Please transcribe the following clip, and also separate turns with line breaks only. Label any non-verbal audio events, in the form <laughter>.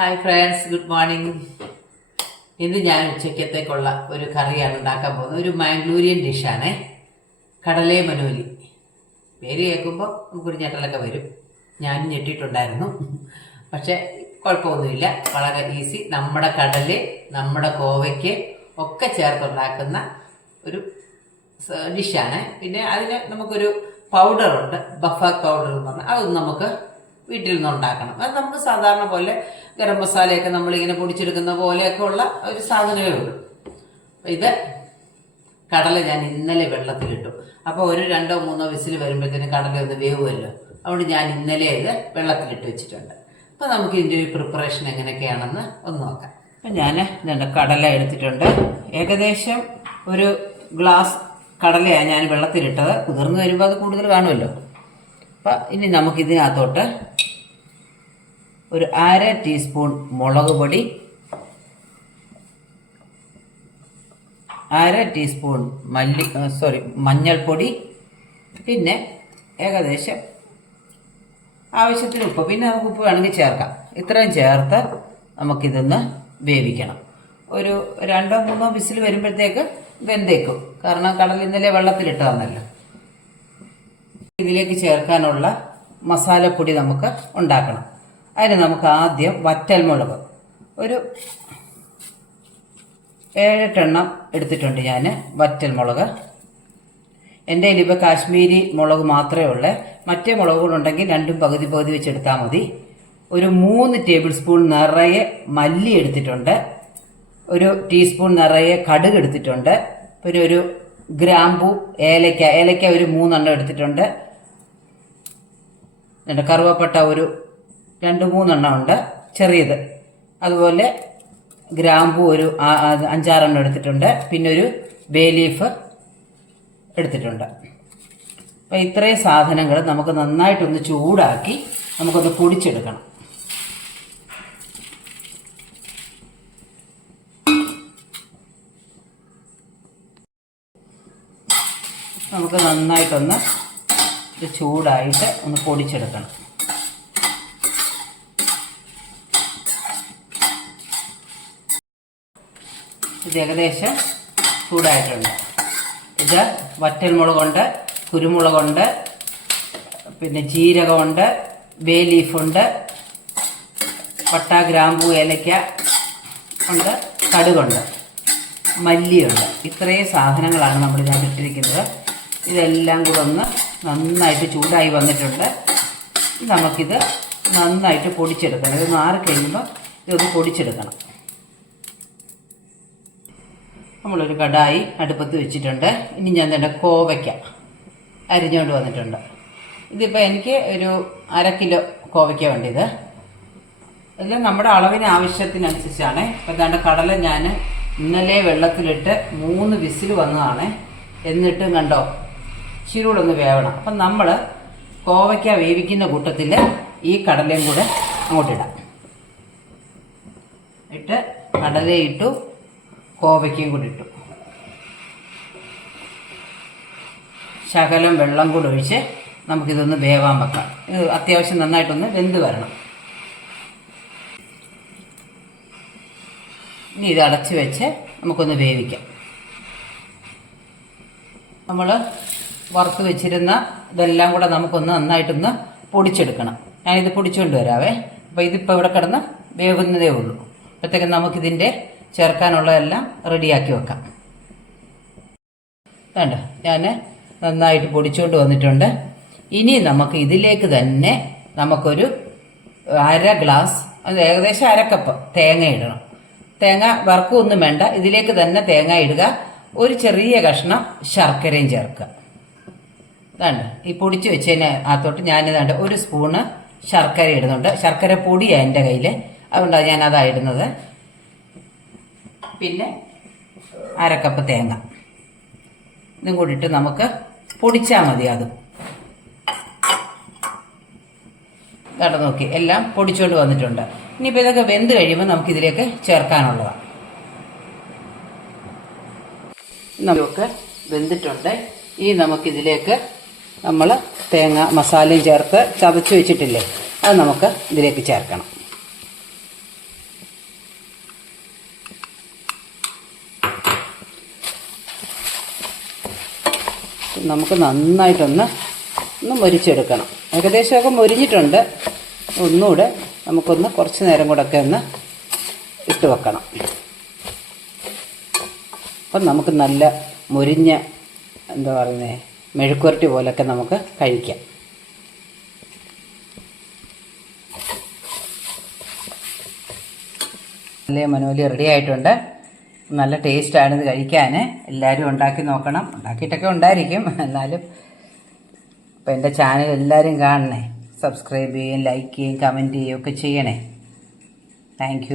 Hi friends good morning ഇന്ന് ഞാൻ ഉച്ചക്കത്തേക്കുള്ള ഒരു കറിയാണ് ഉണ്ടാക്കാൻ പോകുന്നത്. ഒരു മാംഗ്ലൂരിയൻ ഡിഷാണ്. കടലേ മനോലി. പേര് കേൾക്കുമ്പോൾ നമുക്കൊരു ഞെട്ടലൊക്കെ വരും. ഞാനും ഞെട്ടിയിട്ടുണ്ടായിരുന്നു. പക്ഷേ കുഴപ്പമൊന്നുമില്ല. വളരെ ഈസി നമ്മുടെ കടൽ നമ്മുടെ കോവയ്ക്ക് ഒക്കെ ചേർത്തുണ്ടാക്കുന്ന ഒരു ഡിഷാണ്. പിന്നെ അതിന് നമുക്കൊരു പൗഡറുണ്ട്. ബഫാക് പൗഡർ എന്ന് പറഞ്ഞാൽ അതൊന്നും നമുക്ക് വീട്ടിൽ നിന്ന് ഉണ്ടാക്കണം. അത് നമുക്ക് സാധാരണ പോലെ ഗരം മസാലയൊക്കെ നമ്മളിങ്ങനെ പൊടിച്ചെടുക്കുന്ന പോലെയൊക്കെ ഉള്ള ഒരു സാധനമേ ഉള്ളൂ ഇത് കടല ഞാൻ ഇന്നലെ വെള്ളത്തിലിട്ടു. അപ്പോൾ ഒരു രണ്ടോ മൂന്നോ വിസിൽ വരുമ്പോഴത്തേന് കടല ഒന്ന് വേവുമല്ലോ. അതുകൊണ്ട് ഞാൻ ഇന്നലെ ഇത് വെള്ളത്തിലിട്ട് വെച്ചിട്ടുണ്ട്. അപ്പോൾ നമുക്ക് ഇതിന്റെ ഒരു പ്രിപ്പറേഷൻ എങ്ങനെയൊക്കെയാണെന്ന് ഒന്ന് നോക്കാം. അപ്പം ഞാൻ ഇതുണ്ട് കടല എടുത്തിട്ടുണ്ട്. ഏകദേശം ഒരു ഗ്ലാസ് കടലയാണ് ഞാൻ വെള്ളത്തിലിട്ടത്. കുതിർന്ന് വരുമ്പോൾ അത് കൂടുതൽ കാണുമല്ലോ. അപ്പം ഇനി നമുക്ക് ഇതിനകത്തോട്ട് ഒരു അര ടീസ്പൂൺ മുളക് പൊടി അര ടീസ്പൂൺ മല്ലി സോറി മഞ്ഞൾപ്പൊടി പിന്നെ ഏകദേശം ആവശ്യത്തിന് ഉപ്പ്. പിന്നെ നമുക്ക് ഉപ്പ് വേണമെങ്കിൽ ചേർക്കാം. ഇത്രയും ചേർത്ത് നമുക്കിതൊന്ന് വേവിക്കണം. ഒരു രണ്ടോ മൂന്നോ വിസിൽ വരുമ്പോഴത്തേക്ക് വെന്തേക്കും. കാരണം കടൽ ഇന്നലെ വെള്ളത്തിലിട്ട് തന്നല്ലോ ഇതിലേക്ക് ചേർക്കാനുള്ള മസാലപ്പൊടി നമുക്ക് ഉണ്ടാക്കണം. അതിന് നമുക്ക് ആദ്യം വറ്റൽമുളക് ഒരു ഏഴെട്ടെണ്ണം എടുത്തിട്ടുണ്ട് ഞാൻ വറ്റൽമുളക് എന്റെ കയ്യിൽ ഇപ്പോൾ കാശ്മീരി മുളക് മാത്രമേ ഉള്ളൂ. മറ്റേ മുളകുകളുണ്ടെങ്കിൽ രണ്ടും പകുതി പകുതി വെച്ചെടുത്താൽ മതി. ഒരു മൂന്ന് ടേബിൾ സ്പൂൺ നിറയെ മല്ലി എടുത്തിട്ടുണ്ട്. ഒരു ടീസ്പൂൺ നിറയെ കടുക് എടുത്തിട്ടുണ്ട്. പിന്നെ ഒരു ഗ്രാമ്പു ഏലക്ക. ഏലക്ക ഒരു മൂന്നെണ്ണം എടുത്തിട്ടുണ്ട്. കറുവപ്പട്ട ഒരു രണ്ട് മൂന്നെണ്ണം ഉണ്ട്. ചെറിയത്. അതുപോലെ ഗ്രാമ്പു ഒരു അഞ്ചാറെണ്ണം എടുത്തിട്ടുണ്ട്. പിന്നെ ഒരു ബേ ലീഫ് എടുത്തിട്ടുണ്ട്. അപ്പോൾ ഇത്രയും സാധനങ്ങൾ നമുക്ക് നന്നായിട്ടൊന്ന് ചൂടാക്കി നമുക്കൊന്ന് പൊടിച്ചെടുക്കണം. നമുക്ക് നന്നായിട്ടൊന്ന് ചൂടായിട്ട് ഒന്ന് പൊടിച്ചെടുക്കണം. ഇത് ഏകദേശം ചൂടായിട്ടുണ്ട്. ഇത് വറ്റൽമുളകുണ്ട് കുരുമുളകുണ്ട് പിന്നെ ജീരകമുണ്ട് ബേ ലീഫുണ്ട് പട്ട ഗ്രാമ്പു ഏലയ്ക്ക ഉണ്ട് കടുകുണ്ട് മല്ലിയുണ്ട് ഇത്രയും സാധനങ്ങളാണ് നമ്മൾ ഇതിനകത്ത് ഇട്ടിരിക്കുന്നത്. ഇതെല്ലാം കൂടെ ഒന്ന് നന്നായിട്ട് ചൂടായി വന്നിട്ടുണ്ട്. നമുക്കിത് നന്നായിട്ട് പൊടിച്ചെടുക്കണം. ഇത് മാറിക്കഴിയുമ്പോൾ ഇതൊന്ന് പൊടിച്ചെടുക്കണം. നമ്മളൊരു കടായി അടുപ്പത്ത് വെച്ചിട്ടുണ്ട്. ഇനി ഞാൻ തന്നെ കോവയ്ക്ക അരിഞ്ഞുകൊണ്ട് വന്നിട്ടുണ്ട്. ഇതിപ്പോൾ എനിക്ക് ഒരു അര കിലോ കോവയ്ക്ക വേണ്ടിയത്. എല്ലാം നമ്മുടെ അളവിന് ആവശ്യത്തിനനുസരിച്ചാണ്. ഇപ്പോൾ ഇതാണ്ട് കടല ഞാൻ ഇന്നലെ വെള്ളത്തിലിട്ട് മൂന്ന് വിസിൽ വന്നതാണ്. എന്നിട്ടും കണ്ടോ ചുരുളൊന്ന് വേവണം. അപ്പം നമ്മൾ കോവയ്ക്ക വേവിക്കുന്ന കൂട്ടത്തിൽ ഈ കടലയും കൂടെ അങ്ങോട്ടിടാം. ഇട്ട് കടലയിട്ടു കോവയ്ക്കയും കൂടി ഇട്ടു. ശകലം വെള്ളം കൂടി ഒഴിച്ച് നമുക്കിതൊന്ന് വേവാൻ വെക്കാം. ഇത് അത്യാവശ്യം നന്നായിട്ടൊന്ന് വെന്ത് വരണം. ഇനി ഇത് അടച്ച് വെച്ച് നമുക്കൊന്ന് വേവിക്കാം. നമ്മൾ വറുത്ത് വെച്ചിരുന്ന ഇതെല്ലാം കൂടെ നമുക്കൊന്ന് നന്നായിട്ടൊന്ന് പൊടിച്ചെടുക്കണം. ഞാനിത് പൊടിച്ചുകൊണ്ട് വരാവേ. അപ്പോൾ ഇതിപ്പോൾ ഇവിടെ കിടന്ന് വേവുന്നതേ ഉള്ളൂ. അപ്പോഴത്തേക്കും നമുക്കിതിന്റെ ചേർക്കാനുള്ളതെല്ലാം റെഡിയാക്കി വെക്കാം. വേണ്ട ഞാൻ നന്നായിട്ട് പൊടിച്ചുകൊണ്ട് വന്നിട്ടുണ്ട്. ഇനി നമുക്ക് ഇതിലേക്ക് തന്നെ നമുക്കൊരു അര ഗ്ലാസ് ഏകദേശം അരക്കപ്പ് തേങ്ങ ഇടണം. തേങ്ങ വറുക്കൊന്നും വേണ്ട. ഇതിലേക്ക് തന്നെ തേങ്ങ ഇടുക. ഒരു ചെറിയ കഷ്ണം ശർക്കരയും ചേർക്കുക. ഇതാണ്ട് ഈ പൊടിച്ച് വെച്ചതിന് അകത്തോട്ട് ഞാനിതാണ്ട് ഒരു സ്പൂണ് ശർക്കര ഇടുന്നുണ്ട്. ശർക്കര പൊടിയാണ് എന്റെ കയ്യിൽ അതുകൊണ്ടാണ് അതാ ഇടുന്നത്. പിന്നെ അരക്കപ്പ് തേങ്ങ. ഇതും കൂടിയിട്ട് നമുക്ക് പൊടിച്ചാൽ മതി അത്. കട നോക്കി എല്ലാം പൊടിച്ചുകൊണ്ട് വന്നിട്ടുണ്ട്. ഇനിയിപ്പോൾ ഇതൊക്കെ വെന്ത് കഴിയുമ്പോൾ നമുക്കിതിലേക്ക് ചേർക്കാനുള്ളതാണ് നമുക്ക് വെന്തിട്ടുണ്ട്. ഇനി നമുക്കിതിലേക്ക് നമ്മൾ തേങ്ങ മസാലയും ചേർത്ത് ചതച്ച് വെച്ചിട്ടില്ലേ അത് നമുക്ക് ഇതിലേക്ക് ചേർക്കണം. നമുക്ക് നന്നായിട്ടൊന്ന് ഒന്ന് മൊരിച്ചെടുക്കണം. ഏകദേശമൊക്കെ മുരിഞ്ഞിട്ടുണ്ട്. ഒന്നുകൂടെ നമുക്കൊന്ന് കുറച്ച് നേരം കൂടെ ഒക്കെ ഒന്ന് ഇട്ട് വെക്കണം. അപ്പം നമുക്ക് നല്ല മുരിഞ്ഞ എന്താ പറയുന്നത് മെഴുക്കുരട്ടി പോലൊക്കെ നമുക്ക് കഴിക്കാം. നല്ല മനോലി റെഡി ആയിട്ടുണ്ട്. നല്ല ടേസ്റ്റാണ് ഇത് കഴിക്കാൻ. എല്ലാവരും ഉണ്ടാക്കി നോക്കണം. ഉണ്ടാക്കിയിട്ടൊക്കെ ഉണ്ടായിരിക്കും. <laughs> എന്നാലും ഇപ്പം എന്റെ ചാനൽ എല്ലാവരും കാണണേ. സബ്സ്ക്രൈബ് ചെയ്യുകയും ലൈക്ക് ചെയ്യുകയും കമന്റ് ചെയ്യുകയും ഒക്കെ ചെയ്യണേ. താങ്ക്